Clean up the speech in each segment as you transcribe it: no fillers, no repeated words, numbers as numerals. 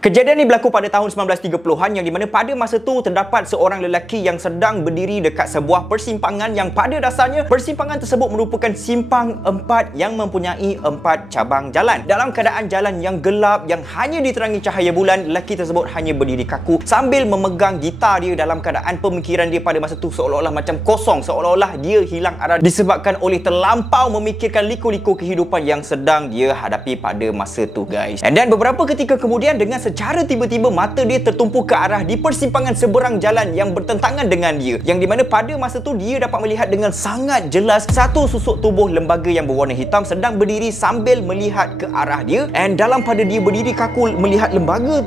Kejadian ini berlaku pada tahun 1930-an yang di mana pada masa tu terdapat seorang lelaki yang sedang berdiri dekat sebuah persimpangan yang pada dasarnya persimpangan tersebut merupakan simpang 4 yang mempunyai 4 cabang jalan. Dalam keadaan jalan yang gelap yang hanya diterangi cahaya bulan, lelaki tersebut hanya berdiri kaku sambil memegang gitar dia. Dalam keadaan pemikiran dia pada masa tu seolah-olah macam kosong, seolah-olah dia hilang arah disebabkan oleh terlampau memikirkan liku-liku kehidupan yang sedang dia hadapi pada masa tu, guys. And then beberapa ketika kemudian, dengan secara tiba-tiba mata dia tertumpu ke arah di persimpangan seberang jalan yang bertentangan dengan dia, yang di mana pada masa tu dia dapat melihat dengan sangat jelas satu susuk tubuh lembaga yang berwarna hitam sedang berdiri sambil melihat ke arah dia. And dalam pada dia berdiri kaku melihat lembaga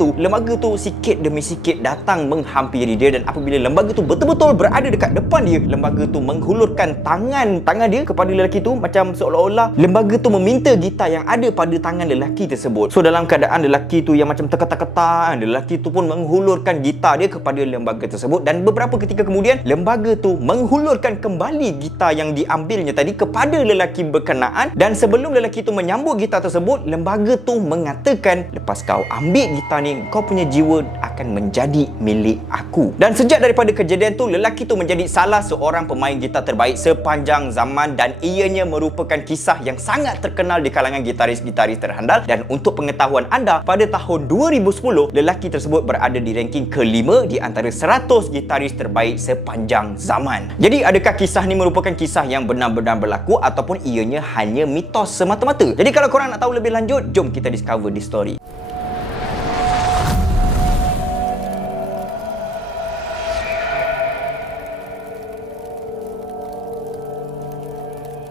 tu sikit demi sikit datang menghampiri dia. Dan apabila lembaga tu betul-betul berada dekat depan dia, lembaga tu menghulurkan tangan dia kepada lelaki tu, macam seolah-olah lembaga tu meminta gitar yang ada pada tangan lelaki tersebut. So dalam keadaan lelaki tu yang macam terketar-ketar, lelaki tu pun menghulurkan gitar dia kepada lembaga tersebut. Dan beberapa ketika kemudian lembaga tu menghulurkan kembali gitar yang diambilnya tadi kepada lelaki berkenaan. Dan sebelum lelaki tu menyambut gitar tersebut, lembaga tu mengatakan, lepas kau ambil gitar ni, kau punya jiwa akan menjadi milik aku. Dan sejak daripada kejadian tu, lelaki tu menjadi salah seorang pemain gitar terbaik sepanjang zaman, dan ianya merupakan kisah yang sangat terkenal di kalangan gitaris-gitaris terhandal. Dan untuk pengetahuan anda, pada tahun 2010, lelaki tersebut berada di ranking ke-5 di antara 100 gitaris terbaik sepanjang zaman. Jadi adakah kisah ni merupakan kisah yang benar-benar berlaku ataupun ianya hanya mitos semata-mata? Jadi kalau korang nak tahu lebih lanjut, jom kita discover this story.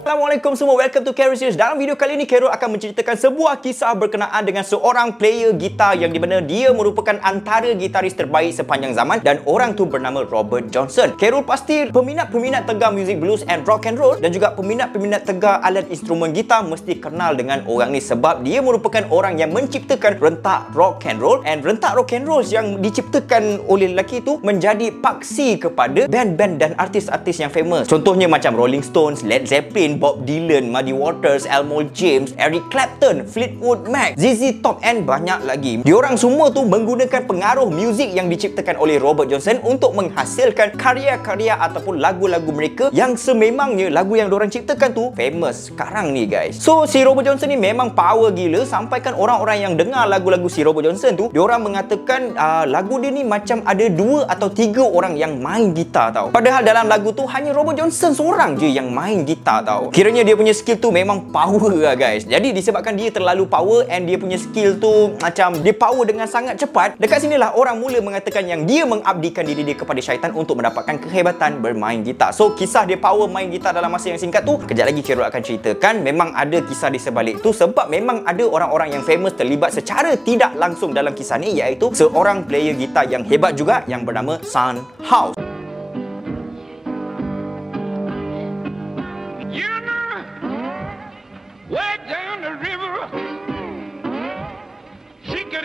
Assalamualaikum semua, welcome to Carol Series. Dalam video kali ini, Carol akan menceritakan sebuah kisah berkenaan dengan seorang player gitar yang di mana dia merupakan antara gitaris terbaik sepanjang zaman, dan orang tu bernama Robert Johnson. Carol pasti peminat-peminat tegar music blues and rock and roll, dan juga peminat-peminat tegar alat instrumen gitar mesti kenal dengan orang ni sebab dia merupakan orang yang menciptakan rentak rock and roll, and rentak rock and roll yang diciptakan oleh lelaki tu menjadi paksi kepada band-band dan artis-artis yang famous. Contohnya macam Rolling Stones, Led Zeppelin, Bob Dylan, Muddy Waters, Elmore James, Eric Clapton, Fleetwood Mac, ZZ Top, and banyak lagi. Diorang semua tu menggunakan pengaruh muzik yang diciptakan oleh Robert Johnson untuk menghasilkan karya-karya ataupun lagu-lagu mereka yang sememangnya lagu yang diorang ciptakan tu famous sekarang ni, guys. So si Robert Johnson ni memang power gila, sampaikan orang-orang yang dengar lagu-lagu si Robert Johnson tu, diorang mengatakan lagu dia ni macam ada 2 atau 3 orang yang main gitar tau. Padahal dalam lagu tu hanya Robert Johnson seorang je yang main gitar tau. Kiranya dia punya skill tu memang power lah, guys. Jadi disebabkan dia terlalu power and dia punya skill tu macam dia power dengan sangat cepat, dekat sinilah orang mula mengatakan yang dia mengabdikan diri dia kepada syaitan untuk mendapatkan kehebatan bermain gitar. So kisah dia power main gitar dalam masa yang singkat tu, kejap lagi Carol akan ceritakan. Memang ada kisah di sebalik tu sebab memang ada orang-orang yang famous terlibat secara tidak langsung dalam kisah ni, iaitu seorang player gitar yang hebat juga yang bernama Son House.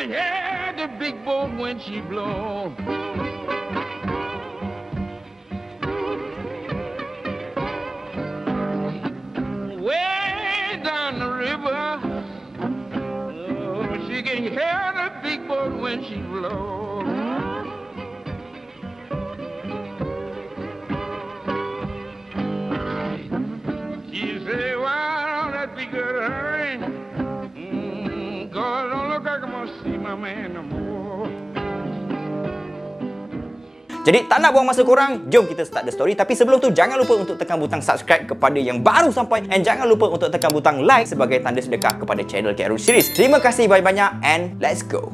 Yeah, the big boat when she blow. Way down the river, oh, she can hear the big boat when she blow. She say, why don't that be good hurry? God, don't look like I'm gonna see my man no more. Jadi tak nak buang masa korang, jom kita start the story. Tapi sebelum tu, jangan lupa untuk tekan butang subscribe kepada yang baru sampai, and jangan lupa untuk tekan butang like sebagai tanda sedekah kepada channel Carol Series. Terima kasih banyak-banyak and let's go.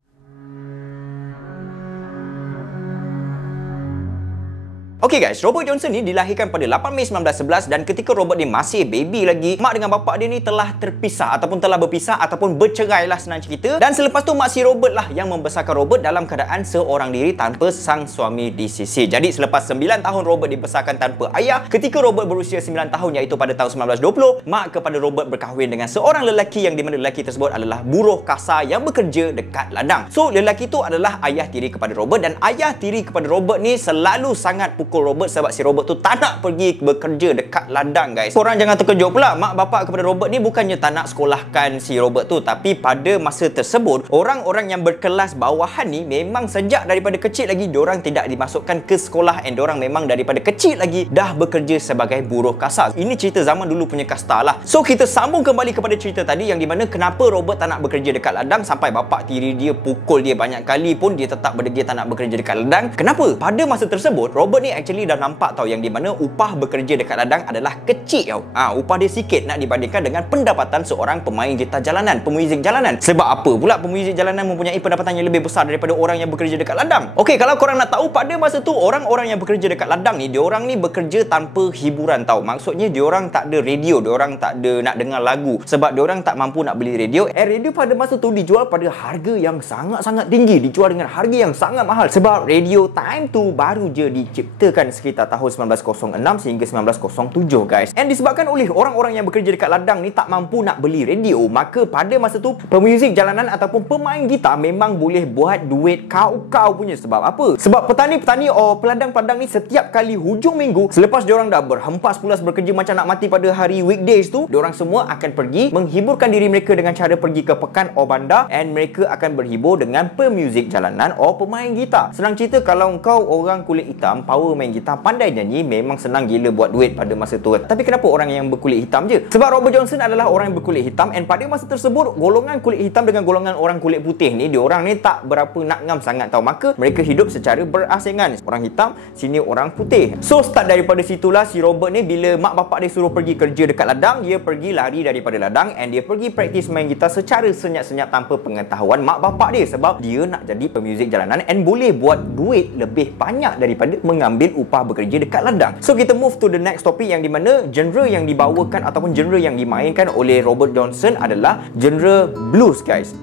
Okay guys, Robert Johnson ni dilahirkan pada 8 Mei 1911, dan ketika Robert ni masih baby lagi, mak dengan bapa dia ni telah terpisah ataupun telah berpisah ataupun bercerai lah senang cerita. Dan selepas tu mak si Robert lah yang membesarkan Robert dalam keadaan seorang diri tanpa sang suami di sisi. Jadi selepas 9 tahun Robert dibesarkan tanpa ayah, ketika Robert berusia 9 tahun iaitu pada tahun 1920, mak kepada Robert berkahwin dengan seorang lelaki yang di mana lelaki tersebut adalah buruh kasar yang bekerja dekat ladang. So lelaki tu adalah ayah tiri kepada Robert, dan ayah tiri kepada Robert ni selalu sangat pukul pukul Robert sebab si Robert tu tak nak pergi bekerja dekat ladang, guys. Korang jangan terkejut pula, mak bapak kepada Robert ni bukannya tak nak sekolahkan si Robert tu, tapi pada masa tersebut orang-orang yang berkelas bawahan ni memang sejak daripada kecil lagi diorang tidak dimasukkan ke sekolah, and diorang memang daripada kecil lagi dah bekerja sebagai buruh kasar. Ini cerita zaman dulu punya kasta lah. So kita sambung kembali kepada cerita tadi yang di mana kenapa Robert tak nak bekerja dekat ladang sampai bapak tiri dia pukul dia banyak kali pun dia tetap berdegil tak nak bekerja dekat ladang. Kenapa? Pada masa tersebut Robert ni actually dah nampak tau yang di mana upah bekerja dekat ladang adalah kecil tau. Upah dia sikit nak dibandingkan dengan pendapatan seorang pemain gitar jalanan, pemuzik jalanan. Sebab apa pula pemuzik jalanan mempunyai pendapatan yang lebih besar daripada orang yang bekerja dekat ladang? Okey, kalau korang nak tahu, pada masa tu orang-orang yang bekerja dekat ladang ni, diorang ni bekerja tanpa hiburan tau. Maksudnya diorang tak ada radio, diorang tak ada nak dengar lagu sebab diorang tak mampu nak beli radio. Radio pada masa tu dijual pada harga yang sangat-sangat tinggi, dijual dengan harga yang sangat mahal sebab radio time tu baru je diciptakan sekitar tahun 1906 sehingga 1907, guys. And disebabkan oleh orang-orang yang bekerja dekat ladang ni tak mampu nak beli radio, maka pada masa tu pemuzik jalanan ataupun pemain gitar memang boleh buat duit kau-kau punya. Sebab apa? Sebab petani-petani peladang-peladang ni setiap kali hujung minggu selepas diorang dah berhempas pulas bekerja macam nak mati pada hari weekdays tu, diorang semua akan pergi menghiburkan diri mereka dengan cara pergi ke pekan bandar, and mereka akan berhibur dengan pemuzik jalanan pemain gitar. Senang cerita, kalau kau orang kulit hitam, power main gitar, pandai nyanyi, memang senang gila buat duit pada masa tu. Tapi kenapa orang yang berkulit hitam je? Sebab Robert Johnson adalah orang yang berkulit hitam, and pada masa tersebut golongan kulit hitam dengan golongan orang kulit putih ni, diorang ni tak berapa nak ngam sangat tau. Maka mereka hidup secara berasingan. Orang hitam, sini orang putih. So start daripada situlah si Robert ni, bila mak bapak dia suruh pergi kerja dekat ladang, dia pergi lari daripada ladang and dia pergi praktis main gitar secara senyap-senyap tanpa pengetahuan mak bapak dia, sebab dia nak jadi pemuzik jalanan and boleh buat duit lebih banyak daripada mengambil upah bekerja dekat ladang. So kita move to the next topic yang di mana genre yang dibawakan ataupun genre yang dimainkan oleh Robert Johnson adalah genre blues, guys.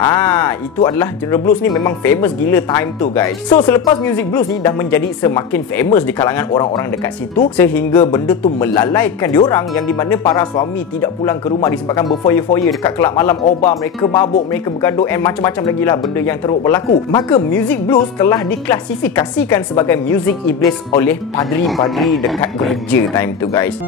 Itu adalah genre blues ni memang famous gila time tu, guys. So selepas music blues ni dah menjadi semakin famous di kalangan orang-orang dekat situ, sehingga benda tu melalaikan diorang, yang di mana para suami tidak pulang ke rumah disebabkan berfoya-foya dekat kelab malam oba, mereka mabuk, mereka bergaduh and macam-macam lagi lah benda yang teruk berlaku. Maka music blues telah diklasifikasikan sebagai muzik iblis oleh padri-padri dekat gereja time tu, guys.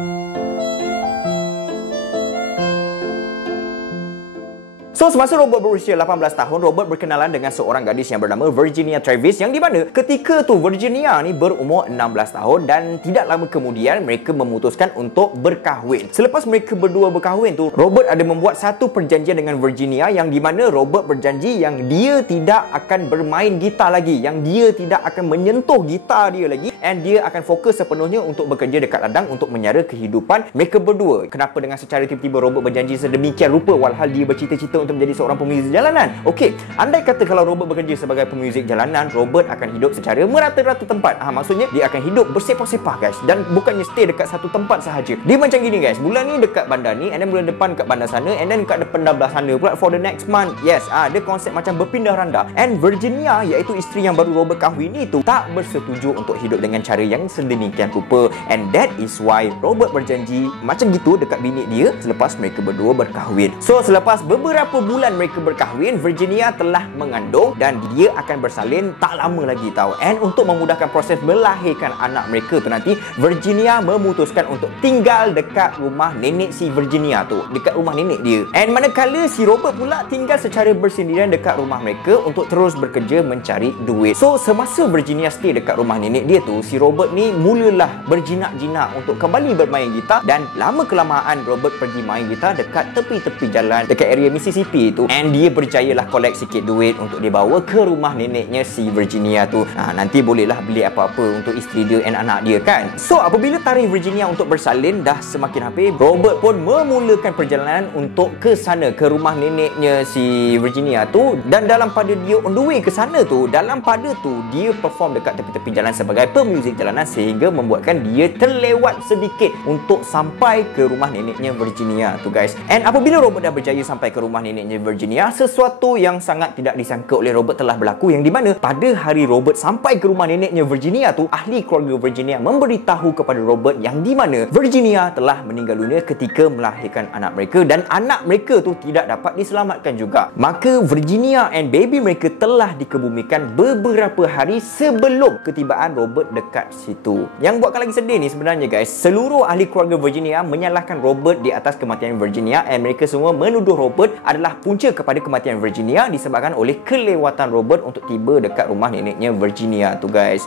So semasa Robert berusia 18 tahun, Robert berkenalan dengan seorang gadis yang bernama Virginia Travis, yang di mana ketika tu Virginia ni berumur 16 tahun dan tidak lama kemudian mereka memutuskan untuk berkahwin. Selepas mereka berdua berkahwin tu, Robert ada membuat satu perjanjian dengan Virginia yang di mana Robert berjanji yang dia tidak akan bermain gitar lagi, yang dia tidak akan menyentuh gitar dia lagi, and dia akan fokus sepenuhnya untuk bekerja dekat ladang untuk menyara kehidupan mereka berdua. Kenapa dengan secara tiba-tiba Robert berjanji sedemikian rupa walhal dia bercita-cita untuk menjadi seorang pemuzik jalanan? Okey, andai kata kalau Robert bekerja sebagai pemuzik jalanan, Robert akan hidup secara merata-rata tempat. Maksudnya dia akan hidup bersepah-sepah, guys, dan bukannya stay dekat satu tempat sahaja. Dia macam gini, guys, bulan ni dekat bandar ni, and then bulan depan kat bandar sana, and then kat depan belah sana pula for the next month. Yes, dia konsep macam berpindah randa. And Virginia, iaitu isteri yang baru Robert kahwin itu, tak bersetuju untuk hidup dengan cara yang sedemikian rupa, and that is why Robert berjanji macam gitu dekat bini dia selepas mereka berdua berkahwin. So selepas beberapa bulan mereka berkahwin, Virginia telah mengandung dan dia akan bersalin tak lama lagi tau. And untuk memudahkan proses melahirkan anak mereka tu nanti, Virginia memutuskan untuk tinggal dekat rumah nenek si Virginia tu, dekat rumah nenek dia. And manakala si Robert pula tinggal secara bersendirian dekat rumah mereka untuk terus bekerja mencari duit. So semasa Virginia stay dekat rumah nenek dia tu, si Robert ni mulalah berjinak-jinak untuk kembali bermain gitar, dan lama kelamaan Robert pergi main gitar dekat tepi-tepi jalan dekat area Mississippi tu, and dia berjayalah collect sikit duit untuk dibawa ke rumah neneknya si Virginia tu. Nanti bolehlah beli apa-apa untuk isteri dia dan anak dia, kan. So apabila tarikh Virginia untuk bersalin dah semakin habis, Robert pun memulakan perjalanan untuk ke sana, ke rumah neneknya si Virginia tu. Dan dalam pada dia on the way ke sana tu, dalam pada tu dia perform dekat tepi-tepi jalan sebagai pemuzik jalanan, sehingga membuatkan dia terlewat sedikit untuk sampai ke rumah neneknya Virginia tu, guys. And apabila Robert dah berjaya sampai ke rumah nenek neneknya Virginia, sesuatu yang sangat tidak disangka oleh Robert telah berlaku, yang di mana pada hari Robert sampai ke rumah neneknya Virginia tu, ahli keluarga Virginia memberitahu kepada Robert yang di mana Virginia telah meninggal dunia ketika melahirkan anak mereka dan anak mereka tu tidak dapat diselamatkan juga. Maka Virginia and baby mereka telah dikebumikan beberapa hari sebelum ketibaan Robert dekat situ. Yang buatkan lagi sedih ni sebenarnya guys, seluruh ahli keluarga Virginia menyalahkan Robert di atas kematian Virginia, and mereka semua menuduh Robert adalah punca kepada kematian Virginia disebabkan oleh kelewatan Robert untuk tiba dekat rumah neneknya Virginia tu guys.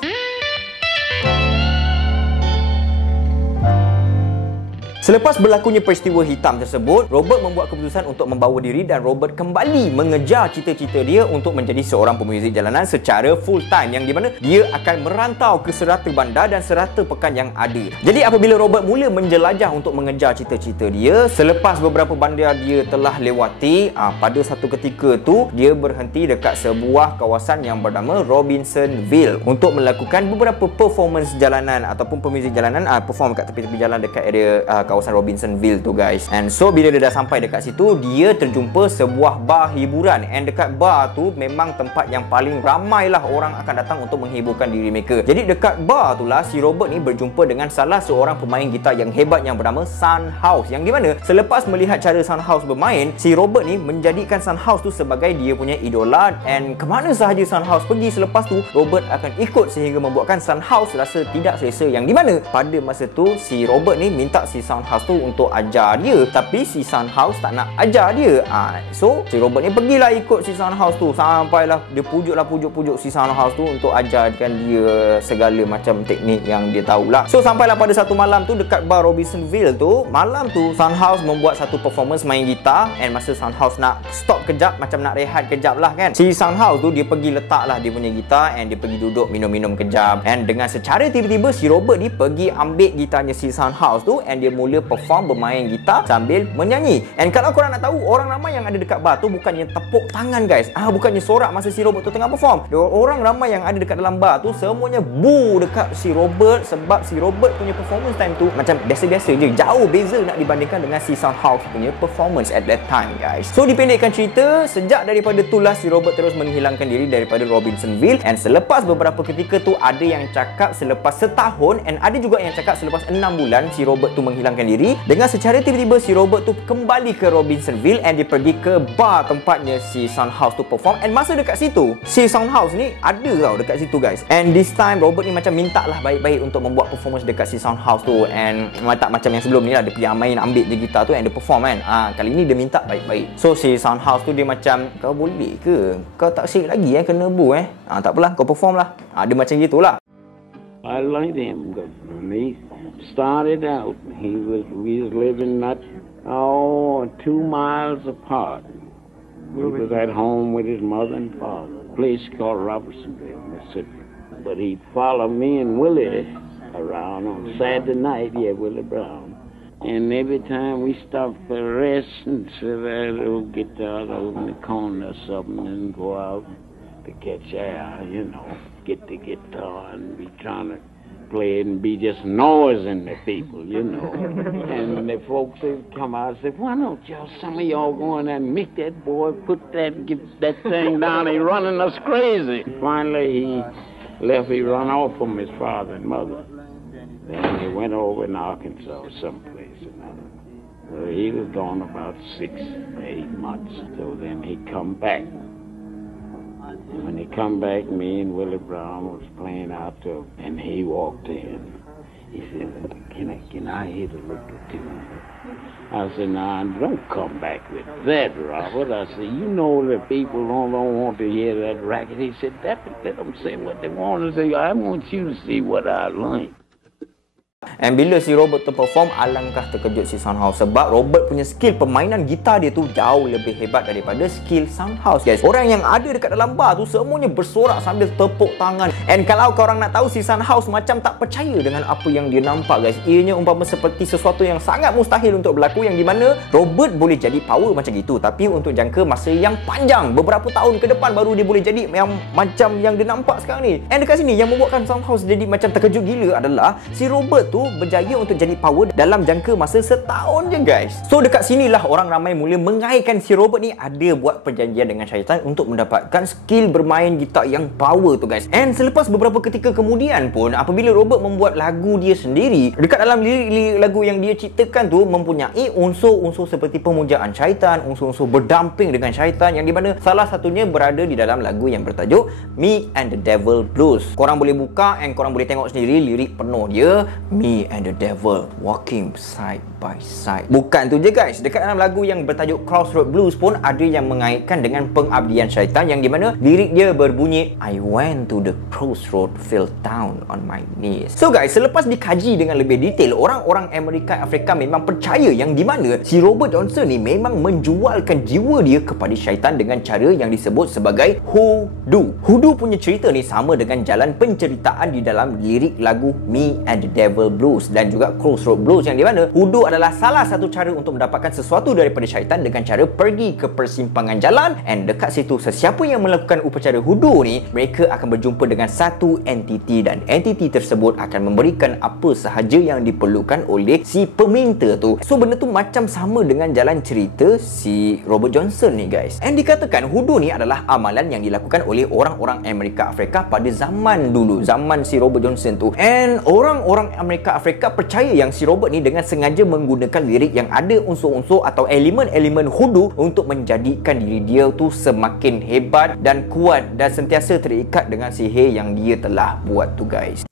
Selepas berlakunya peristiwa hitam tersebut, Robert membuat keputusan untuk membawa diri dan Robert kembali mengejar cita-cita dia untuk menjadi seorang pemuzik jalanan secara full time, yang di mana dia akan merantau ke serata bandar dan serata pekan yang ada. Jadi apabila Robert mula menjelajah untuk mengejar cita-cita dia, selepas beberapa bandar dia telah lewati, pada satu ketika tu dia berhenti dekat sebuah kawasan yang bernama Robinsonville untuk melakukan beberapa performance jalanan ataupun pemuzik jalanan perform kat tepi-tepi jalan dekat area kawasan Robinsonville tu guys. And so bila dia dah sampai dekat situ, dia terjumpa sebuah bar hiburan, and dekat bar tu memang tempat yang paling ramai lah orang akan datang untuk menghiburkan diri mereka. Jadi dekat bar tu lah si Robert ni berjumpa dengan salah seorang pemain gitar yang hebat yang bernama Son House, yang di mana selepas melihat cara Son House bermain, si Robert ni menjadikan Son House tu sebagai dia punya idola, and kemana sahaja Son House pergi selepas tu Robert akan ikut, sehingga membuatkan Son House rasa tidak selesa, yang di mana pada masa tu si Robert ni minta si Son House tu untuk ajar dia, tapi si Son House tak nak ajar dia. So si Robert ni pergilah ikut si Son House tu, sampailah dia pujuk si Son House tu untuk ajarkan dia segala macam teknik yang dia tahulah. So sampailah pada satu malam tu dekat bar Robinsonville tu, malam tu Son House membuat satu performance main gitar, and masa Son House nak stop kejap, macam nak rehat kejap lah kan, si Son House tu dia pergi letaklah dia punya gitar, and dia pergi duduk minum-minum kejap, and dengan secara tiba-tiba si Robert ni pergi ambil gitarnya si Son House tu, and dia mula perform bermain gitar sambil menyanyi. And kalau korang nak tahu, orang ramai yang ada dekat bar tu bukannya tepuk tangan guys, bukannya sorak masa si Robert tu tengah perform. Orang ramai yang ada dekat dalam bar tu semuanya boo dekat si Robert, sebab si Robert punya performance time tu macam biasa-biasa je, jauh beza nak dibandingkan dengan si Son House punya performance at that time guys. So dipendekkan cerita, sejak daripada itulah si Robert terus menghilangkan diri daripada Robinsonville, and selepas beberapa ketika tu ada yang cakap selepas setahun, and ada juga yang cakap selepas 6 bulan si Robert tu menghilangkan diri. Dengan secara tiba-tiba si Robert tu kembali ke Robinsonville, and dia pergi ke bar tempatnya si Son House tu perform, and masa dekat situ si Son House ni ada tau dekat situ guys. And this time Robert ni macam minta lah baik-baik untuk membuat performance dekat si Son House tu, and tak macam yang sebelum ni lah dia pergi main ambil je gitar tu and dia perform kan. Kali ni dia minta baik-baik. So si Son House tu dia macam, kau boleh ke? Kau tak sick lagi kena bu tak apalah, kau perform lah. Dia macam gitulah. I liked him because when he started out, we was living not 2 miles apart. He was at home with his mother and father, a place called Robertsonville, Mississippi. But he'd follow me and Willie around on Saturday night, Willie Brown. And every time we stopped for rest and sit there, little guitar over in the corner or something, and go out to catch air, get the guitar and be trying to play it and be just noising the people, And the folks would come out and say, why don't some of y'all go in there and make that boy get that thing down, he running us crazy. Finally he left, he run off from his father and mother. Then he went over in Arkansas someplace. So he was gone about 6 to 8 months. So then he come back. When he come back, me and Willie Brown was playing out there, and he walked in. He said, can I hear the liquor too? I said, nah, don't come back with that, Robert. I said, the people don't want to hear that racket. He said, let them say what they want to say. I want you to see what I learned. And bila si Robert tu perform, alangkah terkejut si Son House, sebab Robert punya skill permainan gitar dia tu jauh lebih hebat daripada skill Son House guys. Orang yang ada dekat dalam bar tu semuanya bersorak sambil tepuk tangan. And kalau korang nak tahu, si Son House macam tak percaya dengan apa yang dia nampak guys. Ianya umpama seperti sesuatu yang sangat mustahil untuk berlaku, yang di mana Robert boleh jadi power macam itu, tapi untuk jangka masa yang panjang, beberapa tahun ke depan baru dia boleh jadi yang macam yang dia nampak sekarang ni. And dekat sini yang membuatkan Son House jadi macam terkejut gila adalah si Robert tu tu berjaya untuk jadi power dalam jangka masa setahun je guys. So dekat sinilah orang ramai mula mengaitkan si Robert ni ada buat perjanjian dengan syaitan untuk mendapatkan skill bermain gitar yang power tu guys. And selepas beberapa ketika kemudian pun, apabila Robert membuat lagu dia sendiri, dekat dalam lirik lagu yang dia ciptakan tu mempunyai unsur-unsur seperti pemujaan syaitan, unsur-unsur berdamping dengan syaitan, yang di mana salah satunya berada di dalam lagu yang bertajuk Me and the Devil Blues. Korang boleh buka and korang boleh tengok sendiri lirik penuh dia, Me and the Devil walking side by side. Bukan tu je guys, dekat dalam lagu yang bertajuk Crossroad Blues pun ada yang mengaitkan dengan pengabdian syaitan, yang di mana lirik dia berbunyi I went to the crossroad, fell down on my knees. So guys, selepas dikaji dengan lebih detail, orang-orang Amerika Afrika memang percaya yang di mana si Robert Johnson ni memang menjualkan jiwa dia kepada syaitan dengan cara yang disebut sebagai hoodoo. Hoodoo punya cerita ni sama dengan jalan penceritaan di dalam lirik lagu Me and the Devil Blues dan juga Crossroad Blues, yang di mana hoodoo adalah salah satu cara untuk mendapatkan sesuatu daripada syaitan dengan cara pergi ke persimpangan jalan, and dekat situ sesiapa yang melakukan upacara hoodoo ni, mereka akan berjumpa dengan satu entiti, dan entiti tersebut akan memberikan apa sahaja yang diperlukan oleh si peminta tu. So benda tu macam sama dengan jalan cerita si Robert Johnson ni guys. And dikatakan hoodoo ni adalah amalan yang dilakukan oleh orang-orang Amerika Afrika pada zaman dulu, zaman si Robert Johnson tu. And orang-orang Amerika Afrika percaya yang si Robert ni dengan sengaja menggunakan lirik yang ada unsur-unsur atau elemen-elemen hoodoo untuk menjadikan diri dia tu semakin hebat dan kuat dan sentiasa terikat dengan sihir yang dia telah buat tu guys.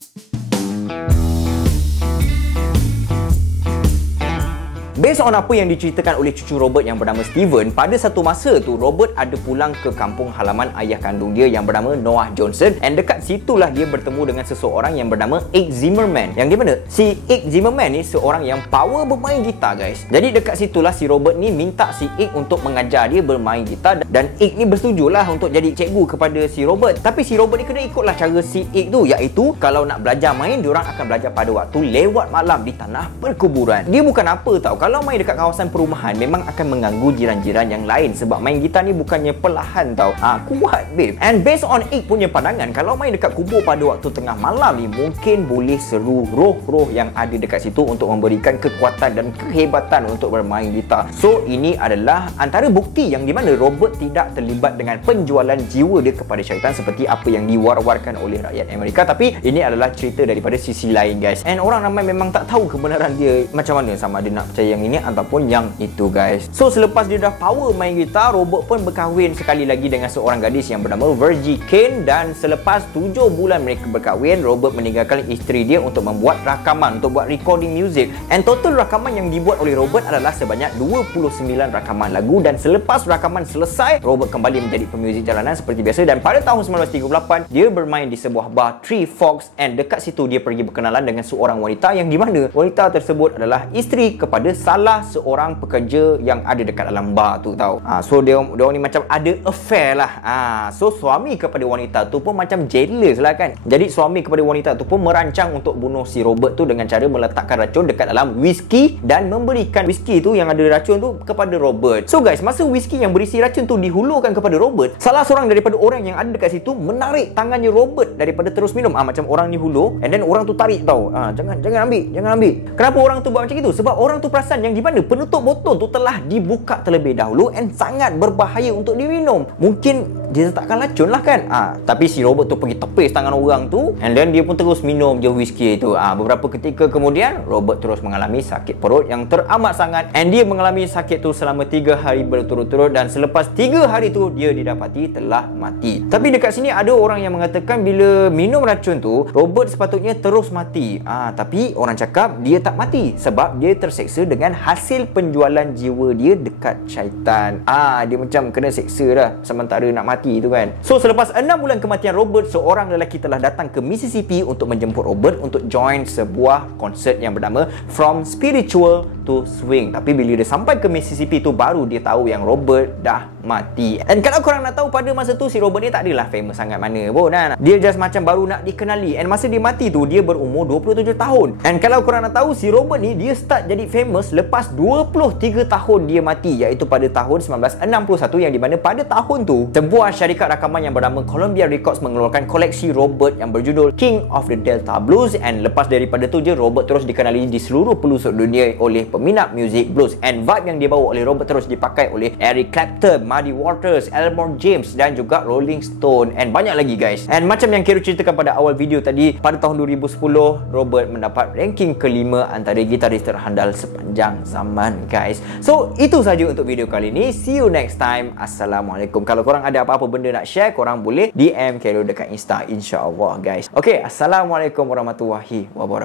Based on apa yang diceritakan oleh cucu Robert yang bernama Steven, pada satu masa tu Robert ada pulang ke kampung halaman ayah kandung dia yang bernama Noah Johnson, and dekat situlah dia bertemu dengan seseorang yang bernama Ike Zimmerman, yang di mana si Ike Zimmerman ni seorang yang power bermain gitar guys. Jadi dekat situlah si Robert ni minta si Ike untuk mengajar dia bermain gitar, dan Ike ni bersetujulah untuk jadi cikgu kepada si Robert. Tapi si Robert ni kena ikutlah cara si Ike tu, iaitu kalau nak belajar main, diorang akan belajar pada waktu lewat malam di tanah perkuburan. Dia bukan apa tau, kalau main dekat kawasan perumahan memang akan mengganggu jiran-jiran yang lain, sebab main gitar ni bukannya perlahan tau, kuat babe. And based on Ike punya pandangan, kalau main dekat kubur pada waktu tengah malam ni mungkin boleh seru roh-roh yang ada dekat situ untuk memberikan kekuatan dan kehebatan untuk bermain gitar. So ini adalah antara bukti yang di mana Robert tidak terlibat dengan penjualan jiwa dia kepada syaitan seperti apa yang diwar-warkan oleh rakyat Amerika. Tapi ini adalah cerita daripada sisi lain guys, and orang ramai memang tak tahu kebenaran dia macam mana, sama ada nak percaya yang ini ataupun yang itu guys. So selepas dia dah power main gitar, Robert pun berkahwin sekali lagi dengan seorang gadis yang bernama Virgie Kane, dan selepas 7 bulan mereka berkahwin, Robert meninggalkan isteri dia untuk membuat rakaman, untuk buat recording music. And total rakaman yang dibuat oleh Robert adalah sebanyak 29 rakaman lagu, dan selepas rakaman selesai, Robert kembali menjadi pemuzik jalanan seperti biasa, dan pada tahun 1938 dia bermain di sebuah bar Three Forks, and dekat situ dia pergi berkenalan dengan seorang wanita yang di mana wanita tersebut adalah isteri kepada salah seorang pekerja yang ada dekat dalam bar tu tau. So dia ni macam ada affair lah. So suami kepada wanita tu pun macam jealous lah kan. Jadi suami kepada wanita tu pun merancang untuk bunuh si Robert tu dengan cara meletakkan racun dekat dalam whisky dan memberikan whisky tu yang ada racun tu kepada Robert. So guys, masa whisky yang berisi racun tu dihulurkan kepada Robert, salah seorang daripada orang yang ada dekat situ menarik tangannya Robert daripada terus minum. Macam orang ni hulur and then orang tu tarik tau. Jangan ambil. Kenapa orang tu buat macam itu? Sebab orang tu perasan yang di mana penutup botol tu telah dibuka terlebih dahulu and sangat berbahaya untuk diminum. Mungkin dia letakkan racun lah kan. Tapi si Robert tu pergi tepis tangan orang tu and then dia pun terus minum je whisky itu. Beberapa ketika kemudian Robert terus mengalami sakit perut yang teramat sangat, and dia mengalami sakit tu selama 3 hari berturut-turut, dan selepas 3 hari tu dia didapati telah mati. Tapi dekat sini ada orang yang mengatakan bila minum racun tu Robert sepatutnya terus mati. Tapi orang cakap dia tak mati sebab dia terseksa dengan hasil penjualan jiwa dia dekat syaitan. Dia macam kena seksa dah sementara nak mati tu kan. So selepas 6 bulan kematian Robert, seorang lelaki telah datang ke Mississippi untuk menjemput Robert untuk join sebuah konsert yang bernama From Spiritual to swing. Tapi bila dia sampai ke Mississippi tu, baru dia tahu yang Robert dah mati. And kalau korang nak tahu, pada masa tu si Robert ni tak adalah famous sangat mana pun. Dia just macam baru nak dikenali. And masa dia mati tu, dia berumur 27 tahun. And kalau korang nak tahu, si Robert ni dia start jadi famous lepas 23 tahun dia mati, iaitu pada tahun 1961, yang di mana pada tahun tu sebuah syarikat rakaman yang bernama Columbia Records mengeluarkan koleksi Robert yang berjudul King of the Delta Blues. And lepas daripada tu je, Robert terus dikenali di seluruh pelosok dunia oleh peminat muzik blues. And vibe yang dibawa oleh Robert terus dipakai oleh Eric Clapton, Muddy Waters, Elmore James dan juga Rolling Stone, and banyak lagi guys. And macam yang Kero ceritakan pada awal video tadi, pada tahun 2010 Robert mendapat ranking kelima antara gitaris terhandal sepanjang zaman guys. So itu saja untuk video kali ini. See you next time. Assalamualaikum. Kalau korang ada apa-apa benda nak share, korang boleh DM Kero dekat Insta, insya-Allah guys. Okay, Assalamualaikum warahmatullahi wabarakatuh.